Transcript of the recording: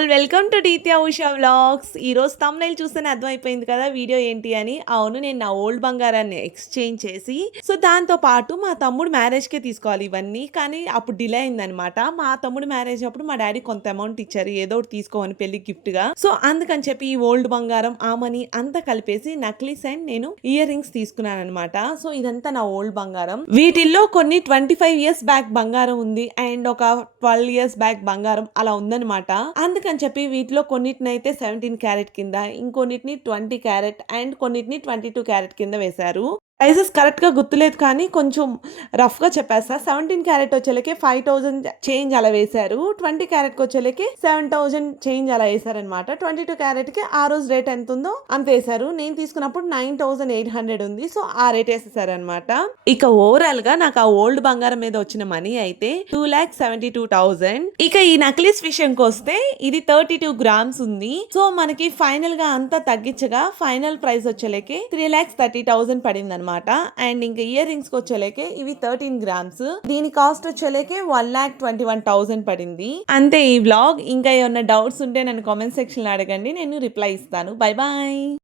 All welcome to Deethya Usha vlogs. ఈరోజు thumbnail చూస్తేనే అర్థమైపోయింది కదా వీడియో ఏంటి అని. అవును నేను నా ఓల్డ్ బంగారాన్ని ఎక్స్చేంజ్ చేసి సో దాంతో పాటు మా తమ్ముడు మ్యారేజ్కే తీసుకోవాలి ఇవన్నీ. కానీ అప్పుడు డిలే అయిందనమాట మా తమ్ముడు మ్యారేజ్ అప్పుడు మా డాడీ కొంత అమౌంట్ ఇచ్చారు. ఏదో ఒకటి తీసుకోమని పెళ్ళి గిఫ్ట్గా. సో అందుకని చెప్పి ఈ ఓల్డ్ బంగారం ఆ మనీ అంతా కలిపేసి నక్లీస్ అండ్ నేను ఇయర్ రింగ్స్ తీసుకున్నాను అనమాట సో ఇదంతా నా ఓల్డ్ బంగారం. వీటిల్లో కొన్ని ట్వంటీ ఫైవ్ ఇయర్స్ బ్యాక్ బంగారం ఉంది. అండ్ ఒక ట్వెల్వ్ ఇయర్స్ బ్యాక్ బంగారం అలా ఉందన్నమాట. అందుకని చెప్పి వీటిలో కొన్నిటిని అయితే సెవెంటీన్ క్యారెట్ కింద ఇంకొన్నిటిని ట్వంటీ క్యారెట్ అండ్ కొన్నిటిని ట్వంటీ టూ క్యారెట్ కింద వేశారు. ప్రైసెస్ కరెక్ట్గా గుర్తులేదు కానీ కొంచెం రఫ్గా చెప్పేస్తా. సెవెంటీన్ క్యారెట్ వచ్చేలకి ఫైవ్ థౌజండ్ చేంజ్ అలా వేశారు. ట్వంటీ క్యారెట్కి వచ్చేలకి సెవెన్ థౌజండ్ చేంజ్ అలా వేశారనమాట ట్వంటీ టూ క్యారెట్కి ఆ రోజు రేట్ ఎంత ఉందో అంత వేశారు. నేను తీసుకున్నప్పుడు నైన్ థౌజండ్ ఎయిట్ హండ్రెడ్ ఉంది. సో ఆ రేట్ వేసేసారనమాట ఇక ఓవరాల్గా నాకు ఆ ఓల్డ్ బంగారం మీద వచ్చిన మనీ అయితే two lakh seventy two thousand ఇక ఈ నక్లీస్ విషయంకి వస్తే ఇది థర్టీ టూ గ్రామ్స్ ఉంది. సో మనకి ఫైనల్గా అంతా తగ్గించగా ఫైనల్ ప్రైస్ వచ్చేలకి త్రీ ల్యాక్స్ థర్టీ థౌసండ్ పడింది అనమాట అండ్ ఇంకా ఇయర్ రింగ్స్ వచ్చేలేకే ఇవి థర్టీన్ గ్రామ్స్. దీని cost వచ్చేలేకే one lakh twenty one thousand పడింది. అంతే ఈ వ్లాగ్. ఇంకా ఏమైనా డౌట్స్ ఉంటే నన్ను కామెంట్ సెక్షన్ అడగండి. నేను రిప్లై ఇస్తాను. Bye bye.